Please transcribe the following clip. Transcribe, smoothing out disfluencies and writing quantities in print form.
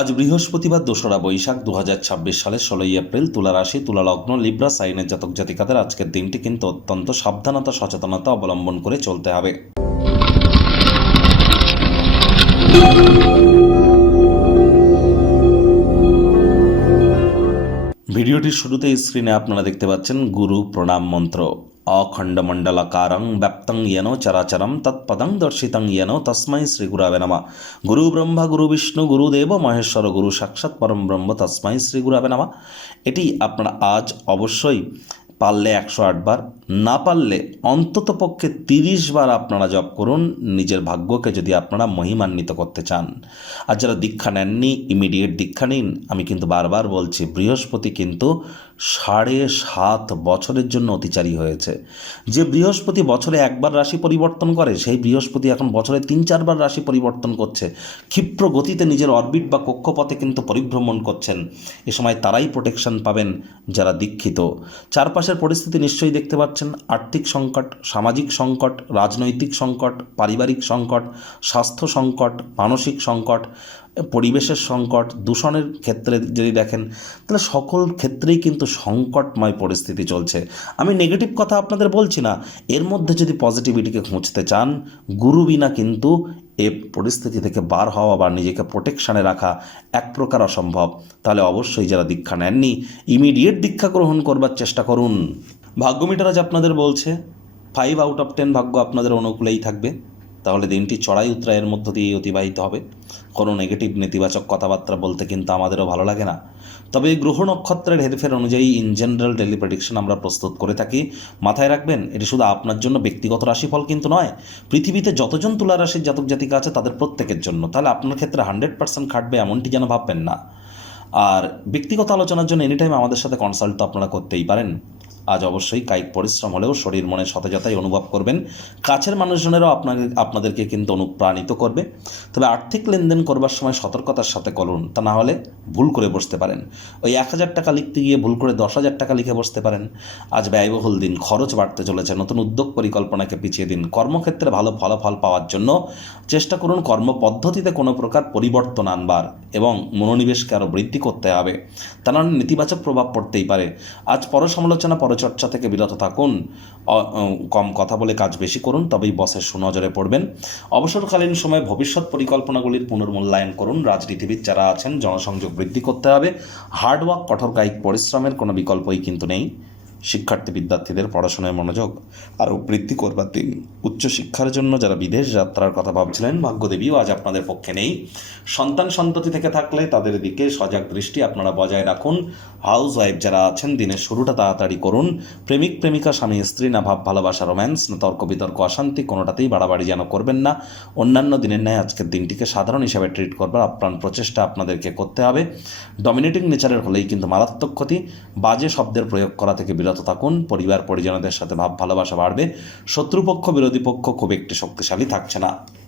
আজ বৃহস্পতিবার ২রা বৈশাখ ২০২৬ সালের ১৬ই এপ্রিল। তুলা রাশি, তুলা লগ্ন, লিব্রা সাইনের জাতক জাতিকাদের আজকের দিনটি কিন্তু অত্যন্ত সাবধানতা সচেতনতা অবলম্বন করে চলতে হবে। ভিডিওটির শুরুতে স্ক্রিনে আপনারা দেখতে পাচ্ছেন গুরু প্রণাম মন্ত্র। অখণ্ডমণ্ডলাকারং ব্যাপ্তং ইয়েন চরাচরম তৎপদং দর্শিতং ইয়েন তস্मै শ্রী গুরবে নমঃ। গুরু ব্রহ্মা গুরু বিষ্ণু গুরুদেব মহেশ্বর গুরু সাক্ষাৎ পরম ব্রহ্ম তস্मै শ্রী গুরবে নমঃ। এটি আপনারা আজ অবশ্যই পারলে ১০৮ বার, না পারলে অন্ততপক্ষে ৩০ বার আপনারা জপ করুন, নিজের ভাগ্যকে যদি আপনারা মহিমান্বিত করতে চান। আর যারা দীক্ষা নেননি, ইমিডিয়েট দীক্ষা নিন। আমি কিন্তু বারবার বলছি, বৃহস্পতি কিন্তু ৭.৫ বছরের জন্য অতিচারী হয়েছে। যে বৃহস্পতি বছরে একবার রাশি পরিবর্তন করে, সেই বৃহস্পতি এখন বছরে ৩-৪ বার রাশি পরিবর্তন করছে। ক্ষিপ্র গতিতে নিজের অরবিট বা কক্ষপথে কিন্তু পরিভ্রমণ করছেন। এ সময় তারাই প্রোটেকশন পাবেন যারা দীক্ষিত। চারপাশের পরিস্থিতি নিশ্চয়ই দেখতে পাচ্ছেন। আর্থিক সংকট, সামাজিক সংকট, রাজনৈতিক সংকট, পারিবারিক সংকট, স্বাস্থ্য সংকট, মানসিক সংকট, পরিবেশের সংকট, দূষণের ক্ষেত্রে যদি দেখেন, তাহলে সকল ক্ষেত্রেই কিন্তু সংকটময় পরিস্থিতি চলছে। আমি নেগেটিভ কথা আপনাদের বলছি না, এর মধ্যে যদি পজিটিভিটিকে খুঁজতে চান, গুরু বিনা কিন্তু এ পরিস্থিতি থেকে বার হওয়া বা নিজেকে প্রোটেকশানে রাখা এক প্রকার অসম্ভব। তাহলে অবশ্যই যারা দীক্ষা নেননি, ইমিডিয়েট দীক্ষা গ্রহণ করবার চেষ্টা করুন। ভাগ্য মিটার আজ আপনাদের বলছে 5/10 ভাগ্য আপনাদের অনুকূলেই থাকবে। তাহলে দিনটি চড়াই উতরাইয়ের মধ্য দিয়েই অতিবাহিত হবে। কোনো নেগেটিভ নেতিবাচক কথাবার্তা বলতে কিন্তু আমাদেরও ভালো লাগে না। তবে গ্রহ নক্ষত্রের হেরফের অনুযায়ী ইন জেনারেল ডেলি প্রেডিকশন আমরা প্রস্তুত করে থাকি। মাথায় রাখবেন, এটি শুধু আপনার জন্য ব্যক্তিগত রাশিফল কিন্তু নয়, পৃথিবীতে যতজন তুলা রাশির জাতক জাতিকা আছে তাদের প্রত্যেকের জন্য। তাহলে আপনার ক্ষেত্রে 100% খাটবে এমনটি যেন ভাববেন না। আর ব্যক্তিগত আলোচনার জন্য এনিটাইম আমাদের সাথে কনসাল্ট তো আপনারা করতেই পারেন। আজ অবশ্যই কায়িক পরিশ্রম হলেও শরীর মনে সতেজতাই অনুভব করবেন। কাছের মানুষজনেরও আপনাদেরকে কিন্তু অনুপ্রাণিত করবে। তবে আর্থিক লেনদেন করবার সময় সতর্কতার সাথে করুন, তা না হলে ভুল করে বসতে পারেন। ওই ১,০০০ টাকা লিখতে গিয়ে ভুল করে ১০,০০০ টাকা লিখে বসতে পারেন। আজ ব্যয়বহুল দিন, খরচ বাড়তে চলেছে। নতুন উদ্যোগ পরিকল্পনাকে পিছিয়ে দিন। কর্মক্ষেত্রে ভালো ফলাফল পাওয়ার জন্য চেষ্টা করুন কর্মপদ্ধতিতে কোনো প্রকার পরিবর্তন আনবার এবং মনোনিবেশকে আরও বৃদ্ধি করতে হবে, তা না নেতিবাচক প্রভাব পড়তেই পারে। আজ পরসমালোচনা পরচর্চা থেকে বিরত থাকুন। কম কথা বলে কাজ বেশি করুন, তবেই বসের সুনজরে পড়বেন। অবসরকালীন সময়ে ভবিষ্যৎ পরিকল্পনাগুলির পুনর্মূল্যায়ন করুন। রাজনীতিবিদ যারা আছেন, জনসংযোগ বৃদ্ধি করতে হবে। হার্ডওয়ার্ক, কঠোর কায়িক পরিশ্রমের কোনো বিকল্পই কিন্তু নেই। শিক্ষার্থী বিদ্যার্থীদের পড়াশোনায় মনোযোগ আরও বৃদ্ধি করবার দিন। উচ্চশিক্ষার জন্য যারা বিদেশ যাত্রার কথা ভাবছিলেন, ভাগ্যদেবীও আজ আপনাদের পক্ষে নেই। সন্তান সন্ততি থেকে থাকলে তাদের দিকে সজাগ দৃষ্টি আপনারা বজায় রাখুন। হাউস ওয়াইফ যারা আছেন, দিনের শুরুটা তাড়াতাড়ি করুন। প্রেমিক প্রেমিকা, স্বামী স্ত্রী, না ভাব ভালোবাসা, রোম্যান্স, না তর্ক বিতর্ক, অশান্তি, কোনোটাতেই বাড়াবাড়ি যেন করবেন না। অন্যান্য দিনের ন্যায় আজকের দিনটিকে সাধারণ হিসাবে ট্রিট করবার আপ্রাণ প্রচেষ্টা আপনাদেরকে করতে হবে। ডমিনেটিং নেচারের হলেই কিন্তু মারাত্মক ক্ষতি। বাজে শব্দের প্রয়োগ করা থেকে বিরত থাকুন। পরিবার পরিজনদের সাথে ভাব ভালোবাসা বাড়বে। শত্রুপক্ষ বিরোধী পক্ষ খুব একটি শক্তিশালী থাকছে না।